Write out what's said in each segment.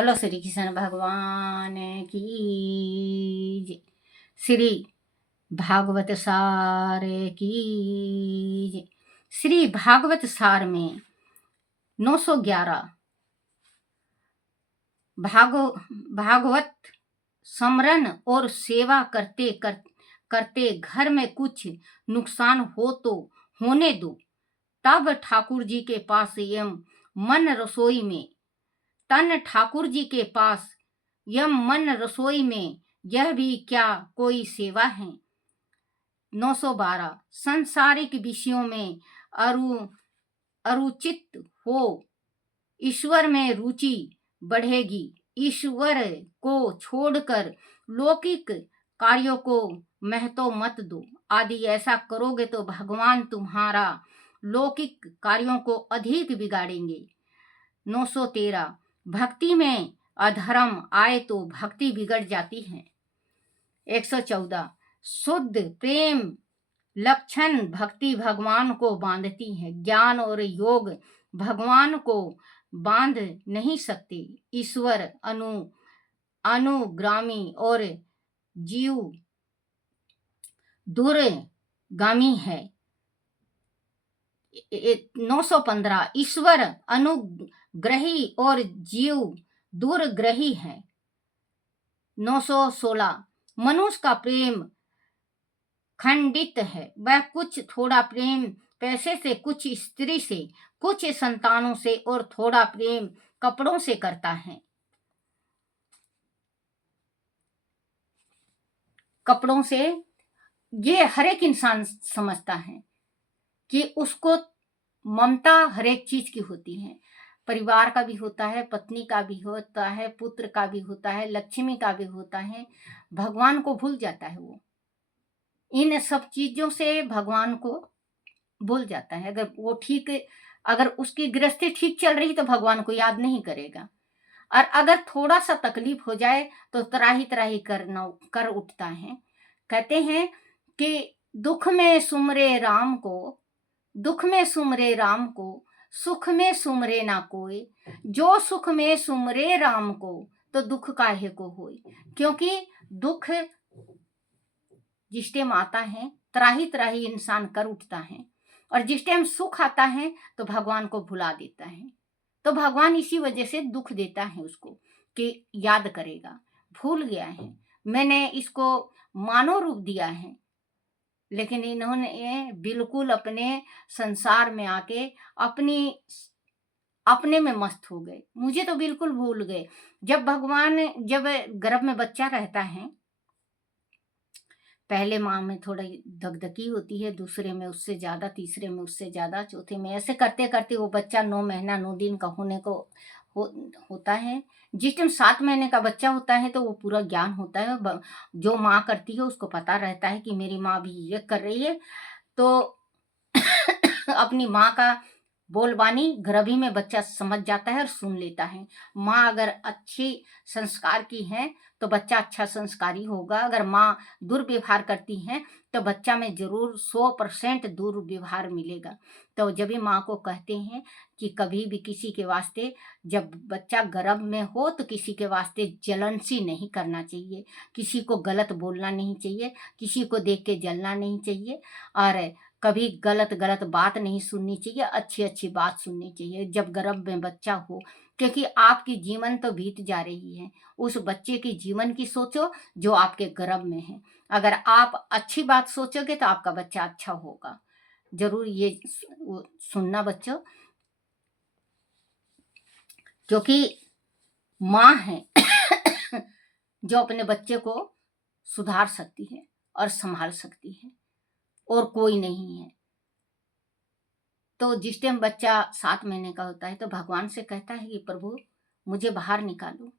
बोलो श्री कृष्ण भगवान की जय। श्री भागवत सार की जय। श्री भागवत सार में 911 भागवत स्मरण और सेवा करते घर में कुछ नुकसान हो तो होने दो, तब ठाकुर जी के पास यम मन रसोई में तन ठाकुर जी के पास यम मन रसोई में, यह भी क्या कोई सेवा है। 912 संसारिक विषयों में अरुचित हो, ईश्वर में रुचि बढ़ेगी। ईश्वर को छोड़कर लौकिक कार्यों को महत्व मत दो। आदि ऐसा करोगे तो भगवान तुम्हारा लौकिक कार्यों को अधिक बिगाड़ेंगे। 913 भक्ति में अधर्म आए तो भक्ति बिगड़ जाती है। 114 शुद्ध प्रेम लक्षण भक्ति भगवान को बांधती है। ज्ञान और योग भगवान को बांध नहीं सकते। ईश्वर अनुगामी और जीव दूरगामी है। 915 ईश्वर अनुग्रही और जीव दूरग्रही है। 916 मनुष्य का प्रेम खंडित है। वह कुछ थोड़ा प्रेम पैसे से, कुछ स्त्री से, कुछ संतानों से और थोड़ा प्रेम कपड़ों से करता है। कपड़ों से ये हर एक इंसान समझता है कि उसको ममता हर एक चीज की होती है। परिवार का भी होता है, पत्नी का भी होता है, पुत्र का भी होता है, लक्ष्मी का भी होता है। भगवान को भूल जाता है वो। इन सब चीजों से भगवान को भूल जाता है। अगर उसकी गृहस्थी ठीक चल रही तो भगवान को याद नहीं करेगा, और अगर थोड़ा सा तकलीफ हो जाए तो त्राही त्राही कर उठता है। कहते हैं कि दुख में सुमरे राम को, दुख में सुमरे राम को, सुख में सुमरे ना कोई। जो सुख में सुमरे राम को, तो दुख काहे को होई। क्योंकि दुख जिस टाइम आता है त्राही त्राही इंसान कर उठता है, और जिस टाइम सुख आता है तो भगवान को भुला देता है। तो भगवान इसी वजह से दुख देता है उसको कि याद करेगा। भूल गया है, मैंने इसको मानव रूप दिया है, लेकिन इन्होंने बिल्कुल अपने संसार में आके अपने में मस्त हो गए। मुझे तो बिल्कुल भूल गए। जब गर्भ में बच्चा रहता है, पहले माँ में थोड़ी धकधकी होती है, दूसरे में उससे ज्यादा, तीसरे में उससे ज्यादा, चौथे में, ऐसे करते करते वो बच्चा 9 महीना 9 दिन का होने को होता है। जिस टाइम 7 महीने का बच्चा होता है तो वो पूरा ज्ञान होता है। जो माँ करती है उसको पता रहता है कि मेरी माँ भी ये कर रही है, तो अपनी माँ का बोलबानी गर्भी में बच्चा समझ जाता है और सुन लेता है। माँ अगर अच्छी संस्कार की है तो बच्चा अच्छा संस्कारी होगा। अगर माँ दुर्व्यवहार करती है तो बच्चा में जरूर 100% दुर्व्यवहार मिलेगा। तो जब भी माँ को कहते हैं कि कभी भी किसी के वास्ते, जब बच्चा गर्भ में हो तो किसी के वास्ते जलन सी नहीं करना चाहिए, किसी को गलत बोलना नहीं चाहिए, किसी को देख के जलना नहीं चाहिए, और कभी गलत बात नहीं सुननी चाहिए, अच्छी अच्छी बात सुननी चाहिए जब गर्भ में बच्चा हो। क्योंकि आपकी जीवन तो बीत जा रही है, उस बच्चे की जीवन की सोचो जो आपके गर्भ में है। अगर आप अच्छी बात सोचोगे तो आपका बच्चा अच्छा होगा। जरूर ये सुनना बच्चों, क्योंकि माँ है जो अपने बच्चे को सुधार सकती है और संभाल सकती है, और कोई नहीं है। तो जिस टाइम बच्चा 7 महीने का होता है तो भगवान से कहता है कि प्रभु मुझे बाहर निकालो।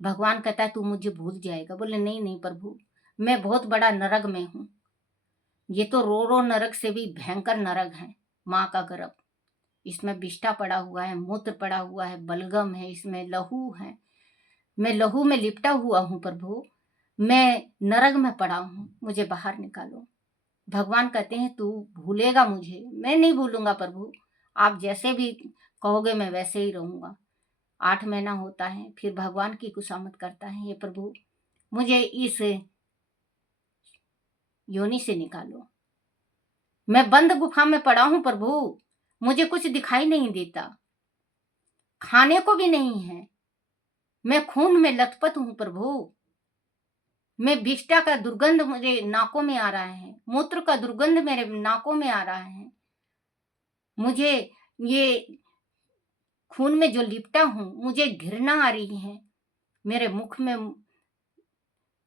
भगवान कहता है तू मुझे भूल जाएगा। बोले नहीं नहीं प्रभु, मैं बहुत बड़ा नरक में हूँ। ये तो रो नरक से भी भयंकर नरक है। माँ का गर्भ, इसमें विष्ठा पड़ा हुआ है, मूत्र पड़ा हुआ है, बलगम है, इसमें लहू है। मैं लहू में लिपटा हुआ हूँ प्रभु, मैं नरक में पड़ा हूँ, मुझे बाहर निकालो। भगवान कहते हैं तू भूलेगा मुझे? मैं नहीं भूलूंगा प्रभु, आप जैसे भी कहोगे मैं वैसे ही रहूंगा। 8 महीना होता है, फिर भगवान की खुशामद करता है, हे प्रभु मुझे इस योनि से निकालो, मैं बंद गुफा में पड़ा हूं प्रभु, मुझे कुछ दिखाई नहीं देता, खाने को भी नहीं है, मैं खून में लथपथ हूं प्रभु, मैं विष्ठा का दुर्गंध मुझे नाकों में आ रहा है, मूत्र का दुर्गंध मेरे नाकों में आ रहा है, मुझे ये खून में जो लिपटा हूं मुझे घृणा आ रही है, मेरे मुख में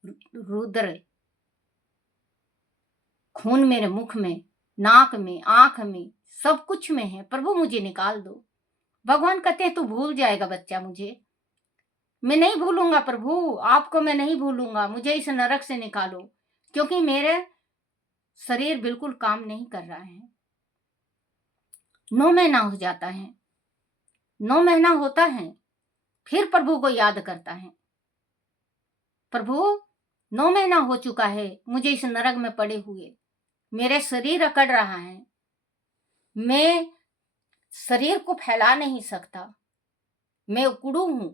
रुद्र खून, मेरे मुख में, नाक में, आंख में, सब कुछ में है, प्रभु मुझे निकाल दो। भगवान कहते हैं तू भूल जाएगा बच्चा मुझे, मैं नहीं भूलूंगा प्रभु, आपको मैं नहीं भूलूंगा, मुझे इस नरक से निकालो, क्योंकि मेरे शरीर बिल्कुल काम नहीं कर रहा है। 9 महीना हो जाता है, 9 महीना होता है, फिर प्रभु को याद करता है, प्रभु 9 महीना हो चुका है मुझे इस नरक में पड़े हुए, मेरे शरीर अकड़ रहा है, मैं शरीर को फैला नहीं सकता, मैं उकड़ू हूं,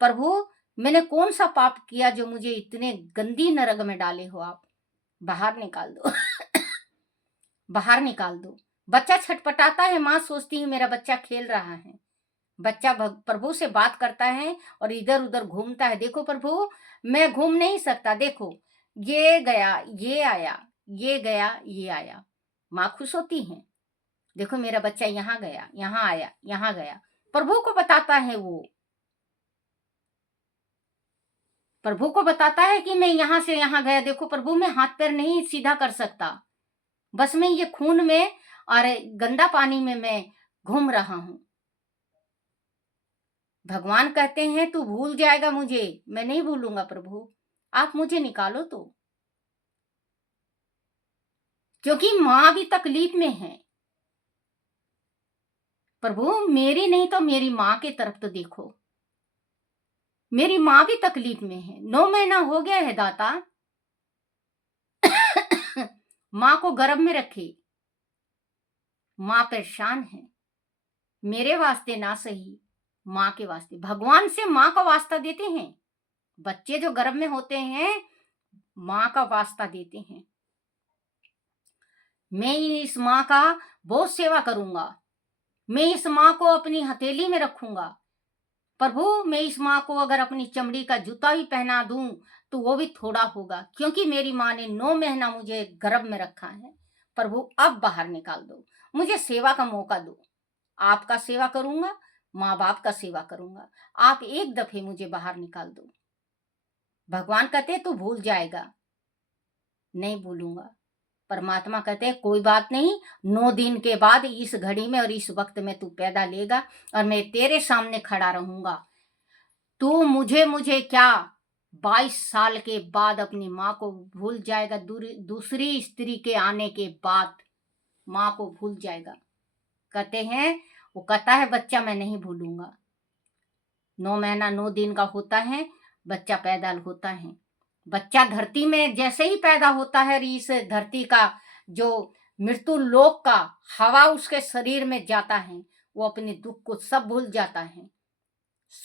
प्रभु मैंने कौन सा पाप किया जो मुझे इतने गंदी नरक में डाले हो, आप बाहर निकाल दो बाहर निकाल दो। बच्चा छटपटाता है, माँ सोचती है मेरा बच्चा खेल रहा है, बच्चा प्रभु से बात करता है और इधर उधर घूमता है, देखो प्रभु मैं घूम नहीं सकता, देखो ये गया ये आया, ये गया ये आया। माँ खुश होती है, देखो मेरा बच्चा यहाँ गया यहाँ आया यहाँ गया, प्रभु को बताता है, वो प्रभु को बताता है कि मैं यहाँ से यहाँ गया, देखो प्रभु मैं हाथ पैर नहीं सीधा कर सकता, बस मैं ये खून में और गंदा पानी में मैं घूम रहा हूं। भगवान कहते हैं तू भूल जाएगा मुझे, मैं नहीं भूलूंगा प्रभु, आप मुझे निकालो तो, क्योंकि माँ भी तकलीफ में है। प्रभु मेरी नहीं तो मेरी माँ की तरफ तो देखो, मेरी माँ भी तकलीफ में है, 9 महीना हो गया है दाता माँ को गर्भ में रखे, माँ परेशान है, मेरे वास्ते ना सही माँ के वास्ते, भगवान से माँ का वास्ता देते हैं, बच्चे जो गर्भ में होते हैं माँ का वास्ता देते हैं, मैं इस माँ का बहुत सेवा करूंगा, मैं इस माँ को अपनी हथेली में रखूंगा, प्रभु मैं इस माँ को अगर अपनी चमड़ी का जूता भी पहना दूं तो वो भी थोड़ा होगा, क्योंकि मेरी माँ ने 9 महीना मुझे गर्भ में रखा है, प्रभु अब बाहर निकाल दो, मुझे सेवा का मौका दो, आपका सेवा करूंगा, माँ बाप का सेवा करूंगा, आप एक दफे मुझे बाहर निकाल दो। भगवान कहते तू भूल जाएगा, नहीं भूलूंगा। परमात्मा कहते हैं कोई बात नहीं, 9 दिन के बाद इस घड़ी में और इस वक्त में तू पैदा लेगा और मैं तेरे सामने खड़ा रहूंगा, तू मुझे क्या 22 साल के बाद अपनी माँ को भूल जाएगा, दूसरी स्त्री के आने के बाद माँ को भूल जाएगा। कहते हैं वो कहता है बच्चा मैं नहीं भूलूंगा, 9 महीना 9 दिन का होता है, बच्चा पैदा होता है, बच्चा धरती में जैसे ही पैदा होता है, इस धरती का जो मृत्यु लोक का हवा उसके शरीर में जाता है, वो अपने दुख को सब भूल जाता है,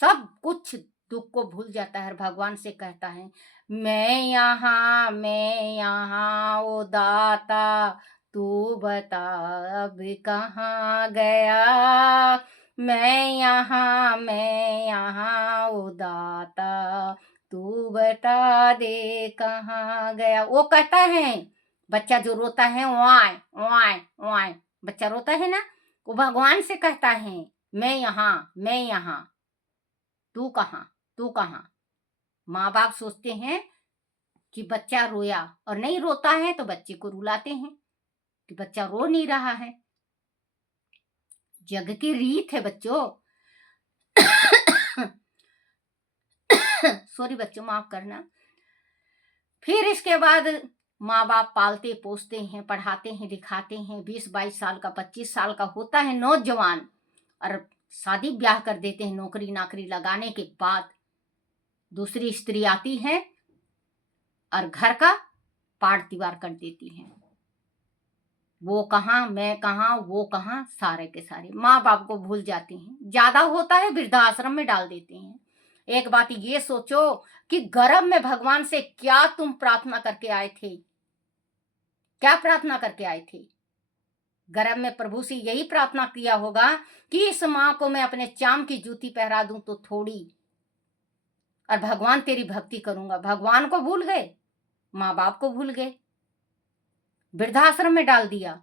सब कुछ दुख को भूल जाता है, भगवान से कहता है मैं यहाँ ओ दाता तू बता अब कहाँ गया, मैं यहाँ ओ दाता तू बता दे कहाँ गया। वो कहता है बच्चा जो रोता है वाय वाय वाय, बच्चा रोता है ना, वो भगवान से कहता है मैं यहाँ तू कहाँ। माँ बाप सोचते हैं कि बच्चा रोया और नहीं रोता है तो बच्चे को रुलाते हैं कि बच्चा रो नहीं रहा है, जग की रीत है बच्चों सॉरी बच्चों माफ करना। फिर इसके बाद माँ बाप पालते पोसते हैं, पढ़ाते हैं, दिखाते हैं, 20-22 साल का 25 साल का होता है नौजवान और शादी ब्याह कर देते हैं, नौकरी नाकरी लगाने के बाद दूसरी स्त्री आती है और घर का पाड़ दीवार कर देती है, वो कहाँ, मैं कहाँ, वो कहाँ, सारे के सारे माँ बाप को भूल जाते हैं। ज्यादा होता है वृद्धाश्रम में डाल देते हैं। एक बात ये सोचो कि गर्भ में भगवान से क्या तुम प्रार्थना करके आए थे, क्या प्रार्थना करके आए थे? गर्भ में प्रभु से यही प्रार्थना किया होगा कि इस माँ को मैं अपने चाम की जूती पहरा दूं तो थोड़ी, और भगवान तेरी भक्ति करूंगा। भगवान को भूल गए, माँ बाप को भूल गए, वृद्धाश्रम में डाल दिया।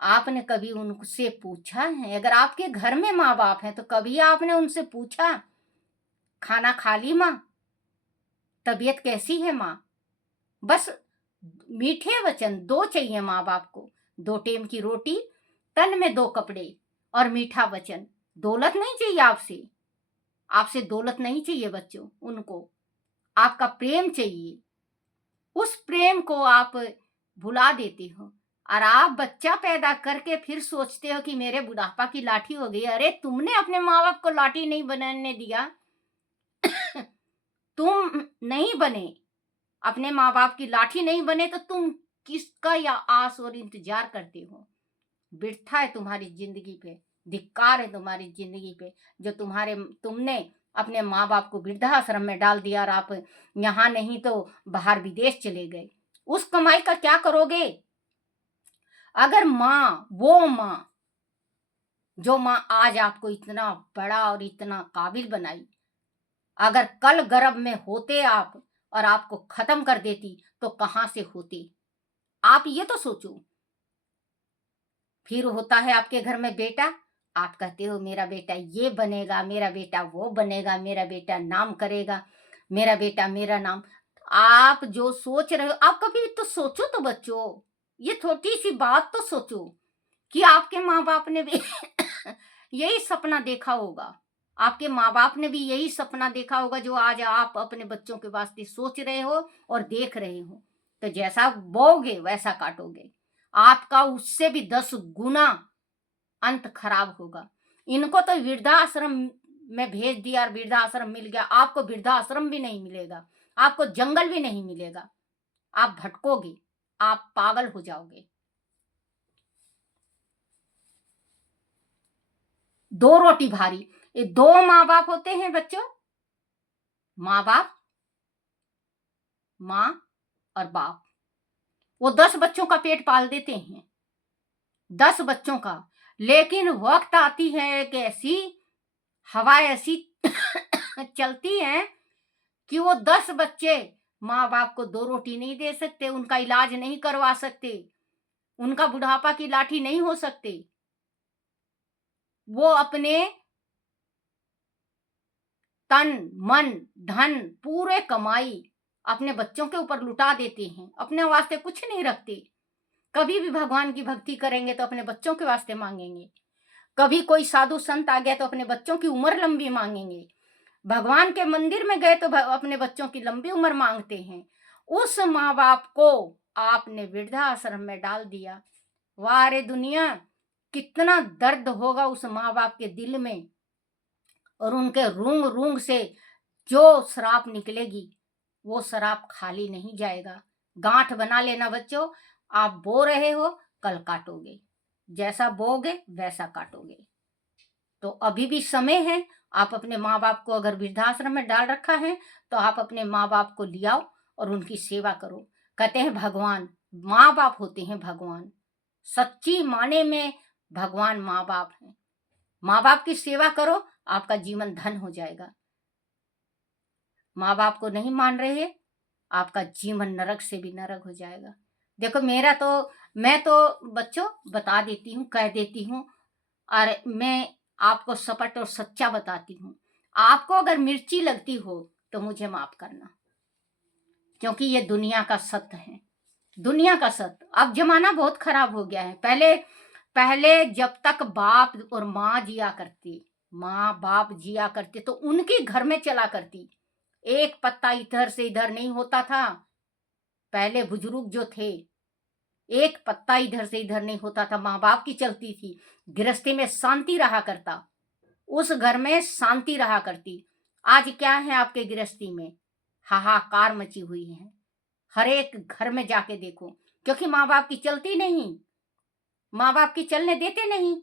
आपने कभी उनसे पूछा है? अगर आपके घर में माँ बाप हैं तो कभी आपने उनसे पूछा, खाना खा ली माँ, तबीयत कैसी है माँ? बस मीठे वचन दो चाहिए माँ बाप को, 2 टेम की रोटी, तन में 2 कपड़े और मीठा वचन। दौलत नहीं चाहिए आपसे, आपसे दौलत नहीं चाहिए बच्चों, उनको आपका प्रेम चाहिए। उस प्रेम को आप भुला देते हो और आप बच्चा पैदा करके फिर सोचते हो कि मेरे बुढ़ापा की लाठी हो गई। अरे तुमने अपने माँ बाप को लाठी नहीं बनने दिया तुम नहीं बने, अपने माँ बाप की लाठी नहीं बने तो तुम किसका या आस और इंतजार करते हो? बिरथा है तुम्हारी जिंदगी पे, धिक्कार है तुम्हारी जिंदगी पे, जो तुमने अपने माँ बाप को वृद्धाश्रम में डाल दिया और आप यहाँ नहीं तो बाहर विदेश चले गए। उस कमाई का क्या करोगे? अगर वो माँ जो माँ आज आपको इतना बड़ा और इतना काबिल बनाई, अगर कल गर्भ में होते आप और आपको खत्म कर देती तो कहां से होते? आप ये तो सोचो। फिर होता है आपके घर में बेटा, आप कहते हो मेरा बेटा ये बनेगा, मेरा बेटा वो बनेगा, मेरा बेटा नाम करेगा, मेरा बेटा मेरा नाम। आप जो सोच रहे हो, आप कभी तो सोचो तो बच्चों, ये छोटी सी बात तो सोचो कि आपके माँ बाप ने भी यही सपना देखा होगा, आपके माँ बाप ने भी यही सपना देखा होगा जो आज आप अपने बच्चों के वास्ते सोच रहे हो और देख रहे हो। तो जैसा बोओगे वैसा काटोगे, आपका उससे भी 10 गुना अंत खराब होगा। इनको तो वृद्धाश्रम में भेज दिया और वृद्धाश्रम मिल गया, आपको वृद्धाश्रम भी नहीं मिलेगा, आपको जंगल भी नहीं मिलेगा, आप भटकोगे, आप पागल हो जाओगे। 2 रोटी भारी, ये 2 माँ बाप होते हैं बच्चों, माँ बाप, माँ और बाप, वो 10 बच्चों का पेट पाल देते हैं, 10 बच्चों का। लेकिन वक्त आती है एक ऐसी हवा ऐसी चलती है कि वो 10 बच्चे माँ बाप को 2 रोटी नहीं दे सकते, उनका इलाज नहीं करवा सकते, उनका बुढ़ापा की लाठी नहीं हो सकते। वो अपने तन मन धन पूरे कमाई अपने बच्चों के ऊपर लुटा देते हैं, अपने वास्ते कुछ नहीं रखते। कभी भी भगवान की भक्ति करेंगे तो अपने बच्चों के वास्ते मांगेंगे, कभी कोई साधु संत आ गया तो अपने बच्चों की उम्र लंबी मांगेंगे, भगवान के मंदिर में गए तो अपने बच्चों की लंबी उम्र मांगते हैं। उस माँ बाप को आपने वृद्धाश्रम में डाल दिया। वाह रे दुनिया, कितना दर्द होगा उस माँ बाप के दिल में, और उनके रूंग रूंग से जो शराब निकलेगी वो शराब खाली नहीं जाएगा। गांठ बना लेना बच्चों, आप बो रहे हो कल काटोगे, जैसा बोगे वैसा काटोगे। तो अभी भी समय है, आप अपने माँ बाप को अगर वृद्धाश्रम में डाल रखा है तो आप अपने माँ बाप को लियाओ और उनकी सेवा करो। कहते हैं भगवान माँ बाप होते हैं, भगवान सच्ची माने में भगवान माँ बाप हैं। माँ बाप की सेवा करो, आपका जीवन धन हो जाएगा। माँ बाप को नहीं मान रहे, आपका जीवन नरक से भी नरक हो जाएगा। देखो मैं तो बच्चों बता देती हूँ, कह देती हूँ, और मैं आपको सपट और सच्चा बताती हूँ। आपको अगर मिर्ची लगती हो तो मुझे माफ करना, क्योंकि ये दुनिया का सत्य है, दुनिया का सत्य। अब जमाना बहुत खराब हो गया है। पहले जब तक बाप और माँ जिया करती, माँ बाप जिया करते तो उनके घर में चला करती, एक पत्ता इधर से इधर नहीं होता था। पहले बुजुर्ग जो थे, एक पत्ता इधर से इधर नहीं होता था, माँ बाप की चलती थी, गृहस्थी में शांति रहा करता, उस घर में शांति रहा करती। आज क्या है आपके गृहस्थी में? हाहाकार मची हुई है, हर एक घर में जाके देखो, क्योंकि माँ बाप की चलती नहीं। माँ बाप की चलने देते नहीं।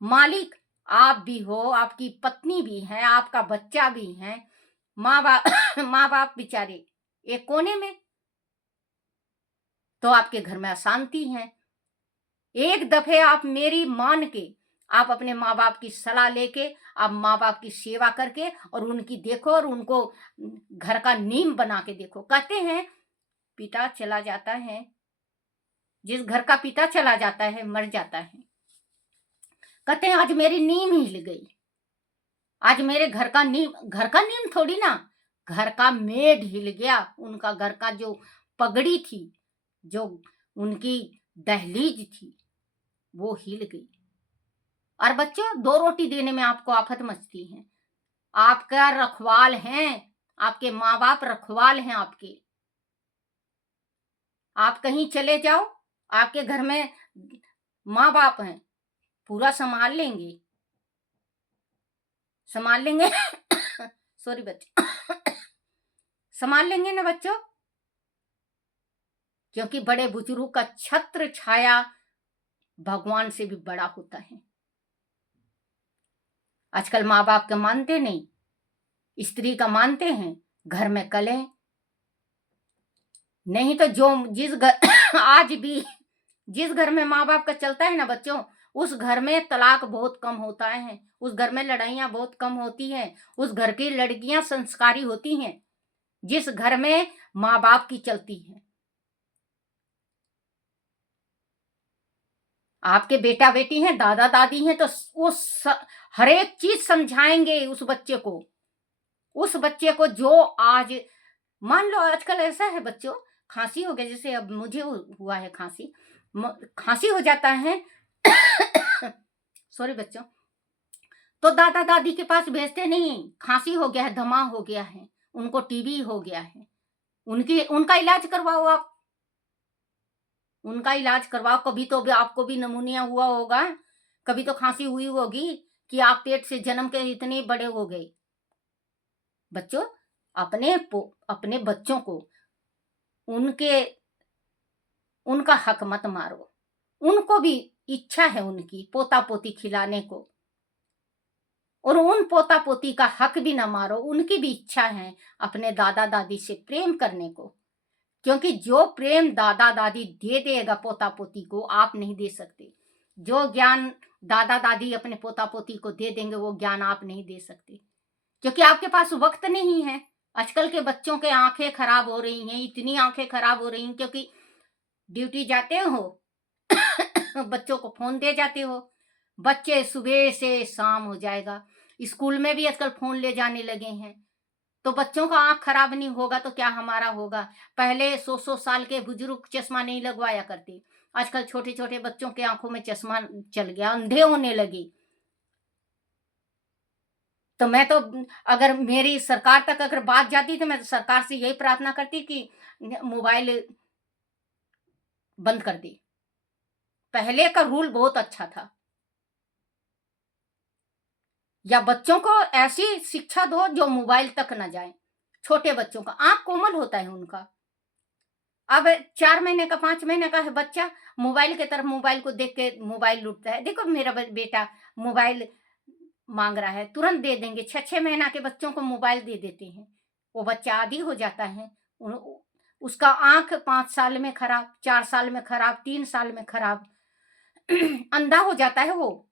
मालिक आप भी हो, आपकी पत्नी भी है, आपका बच्चा भी है, माँ बाप माँ बाप बेचारे एक कोने में, तो आपके घर में अशांति है। एक दफे आप मेरी मान के, आप अपने माँ बाप की सलाह लेके, आप माँ बाप की सेवा करके और उनकी देखो और उनको घर का नींव बना के देखो। कहते हैं पिता चला जाता है, जिस घर का पिता चला जाता है मर जाता है, कहते हैं आज मेरी नींव हिल गई, आज मेरे घर का नींव थोड़ी ना, घर का मेढ़ हिल गया, उनका घर का जो पगड़ी थी, जो उनकी दहलीज थी, वो हिल गई। और बच्चों 2 रोटी देने में आपको आफत मचती है। आपका रखवाल हैं, आपके माँ बाप रखवाल हैं आपके। आप कहीं चले जाओ, आपके घर में माँ बाप हैं, पूरा संभाल लेंगे, संभाल लेंगे सॉरी बच्चों संभाल लेंगे ना बच्चों, क्योंकि बड़े बुजुर्ग का छत्र छाया भगवान से भी बड़ा होता है। आजकल माँ बाप का मानते नहीं, स्त्री का मानते हैं, घर में कलह। नहीं तो जो जिस घर आज भी जिस घर में माँ बाप का चलता है ना बच्चों, उस घर में तलाक बहुत कम होता है, उस घर में लड़ाइयां बहुत कम होती हैं, उस घर की लड़कियां संस्कारी होती हैं, जिस घर में माँ बाप की चलती है। आपके बेटा बेटी हैं, दादा दादी हैं, तो वो हर एक चीज समझाएंगे उस बच्चे को। उस बच्चे को जो आज मान लो आजकल ऐसा है बच्चों, खांसी हो गया, जैसे अब मुझे हुआ है खांसी, खांसी हो जाता है सॉरी बच्चों, तो दादा दादी के पास भेजते नहीं, खांसी हो गया है, दमा हो गया है, उनको टीबी हो गया है, उनका इलाज करवाओ आप, उनका इलाज करवाओ। कभी तो भी आपको भी नमूनिया हुआ होगा, कभी तो खांसी हुई होगी कि आप पेट से जन्म के इतने बड़े हो गए। बच्चों अपने बच्चों को उनका हक मत मारो, उनको भी इच्छा है उनकी पोता पोती खिलाने को, और उन पोता पोती का हक भी ना मारो, उनकी भी इच्छा है अपने दादा दादी से प्रेम करने को, क्योंकि जो प्रेम दादा दादी दे देगा पोता पोती को आप नहीं दे सकते। जो ज्ञान दादा दादी अपने पोता पोती को दे देंगे वो ज्ञान आप नहीं दे सकते, क्योंकि आपके पास वक्त नहीं है। आजकल के बच्चों के आंखें खराब हो रही हैं, इतनी आंखें खराब हो रही हैं क्योंकि ड्यूटी जाते हो बच्चों को फोन दे जाते हो, बच्चे सुबह से शाम हो जाएगा, स्कूल में भी आजकल फोन ले जाने लगे हैं, तो बच्चों का आंख खराब नहीं होगा तो क्या हमारा होगा। पहले 100 साल के बुजुर्ग चश्मा नहीं लगवाया करते, आजकल छोटे छोटे बच्चों के आंखों में चश्मा चल गया, अंधे होने लगे। तो मैं तो अगर मेरी सरकार तक अगर बात जाती तो मैं सरकार से यही प्रार्थना करती कि मोबाइल बंद कर दे। पहले का रूल बहुत अच्छा था। या बच्चों को ऐसी शिक्षा दो जो मोबाइल तक न जाए। छोटे बच्चों का आंख कोमल होता है उनका, अब 4 महीने का 5 महीने का है बच्चा, मोबाइल की तरफ, मोबाइल को देख के मोबाइल लूटता है। देखो मेरा बेटा मोबाइल मांग रहा है, तुरंत दे देंगे। 6-6 महीना के बच्चों को मोबाइल दे देते हैं, वो बच्चा आदी हो जाता है। उसका आंख 5 साल में खराब, 4 साल में खराब, 3 साल में खराब अंधा हो जाता है। वो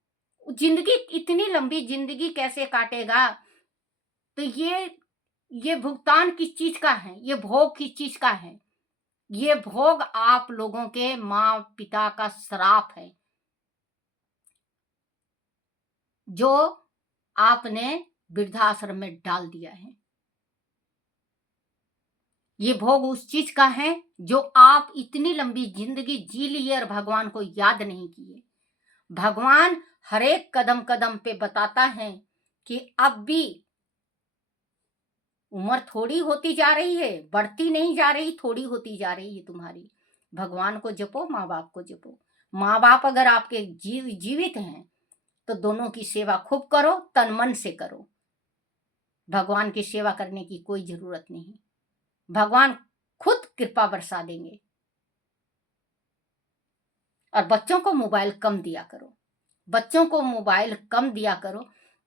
जिंदगी इतनी लंबी जिंदगी कैसे काटेगा। तो ये भुगतान किस चीज का है, ये भोग किस चीज का है। ये भोग आप लोगों के माँ पिता का श्राप है जो आपने वृद्धाश्रम में डाल दिया है। ये भोग उस चीज का है जो आप इतनी लंबी जिंदगी जी लिए और भगवान को याद नहीं किए। भगवान हर एक कदम कदम पे बताता है कि अब भी उम्र थोड़ी होती जा रही है, बढ़ती नहीं जा रही, थोड़ी होती जा रही है तुम्हारी। भगवान को जपो, माँ बाप को जपो। माँ बाप अगर आपके जीवित हैं तो दोनों की सेवा खूब करो, तन मन से करो। भगवान की सेवा करने की कोई जरूरत नहीं, भगवान खुद कृपा बरसा देंगे। और बच्चों को मोबाइल कम दिया करो, बच्चों को मोबाइल कम दिया करो।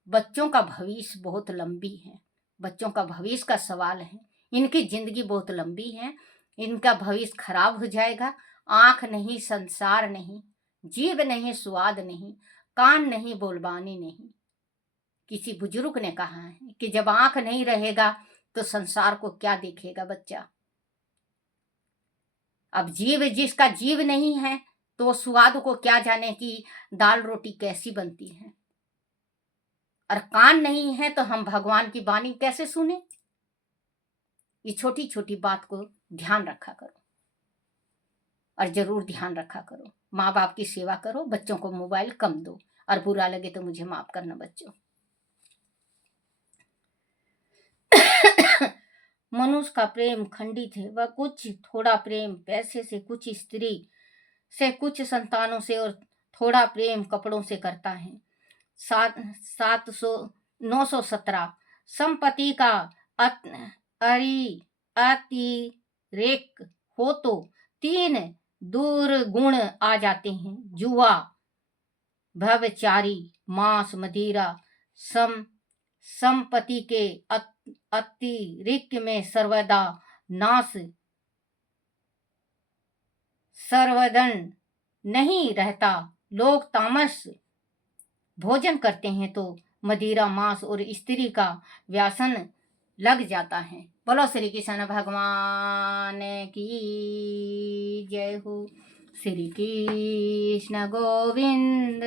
बच्चों का भविष्य बहुत लंबी है, बच्चों का भविष्य का सवाल है। इनकी जिंदगी बहुत लंबी है, इनका भविष्य खराब हो जाएगा। आंख नहीं, संसार नहीं, जीभ नहीं, स्वाद नहीं, कान नहीं, बोलबानी नहीं। किसी बुजुर्ग ने कहा है कि जब आंख नहीं रहेगा तो संसार को क्या देखेगा बच्चा। अब जीव, जिसका जीव नहीं है तो स्वाद को क्या जाने कि दाल रोटी कैसी बनती है। और कान नहीं है तो हम भगवान की वाणी कैसे सुने। ये छोटी छोटी बात को ध्यान रखा करो, और जरूर ध्यान रखा करो। माँ बाप की सेवा करो, बच्चों को मोबाइल कम दो। और बुरा लगे तो मुझे माफ करना बच्चों। मनुष्य का प्रेम खंडित है, वह कुछ थोड़ा प्रेम पैसे से, कुछ स्त्री से, कुछ संतानों से, और थोड़ा प्रेम कपड़ों से करता है। 917 संपत्ति का अतिरेक हो तो 3 दुर्गुण आ जाते हैं: जुआ, व्यभिचारी, मांस, मदिरा। संपत्ति के अतिरिक्त में सर्वदा नाश सर्वदन नहीं रहता। लोग तामस भोजन करते हैं तो मदिरा, मांस और स्त्री का व्यसन लग जाता है। बोलो श्री कृष्ण भगवान की जय हो। श्री कृष्ण गोविंद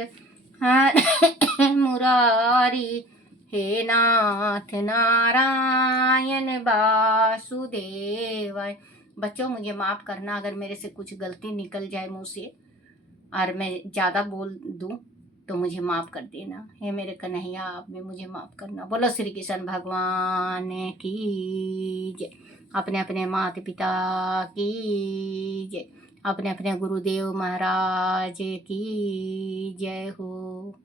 हरे मुरारी, हे नाथ नारायण वासुदेव। बच्चों मुझे माफ करना अगर मेरे से कुछ गलती निकल जाए मुंह से और मैं ज़्यादा बोल दूं तो मुझे माफ कर देना। हे मेरे कन्हैया, आप भी मुझे माफ करना। बोलो श्री कृष्ण भगवान की जय। अपने अपने माता पिता की जय, अपने अपने गुरुदेव महाराज की जय हो।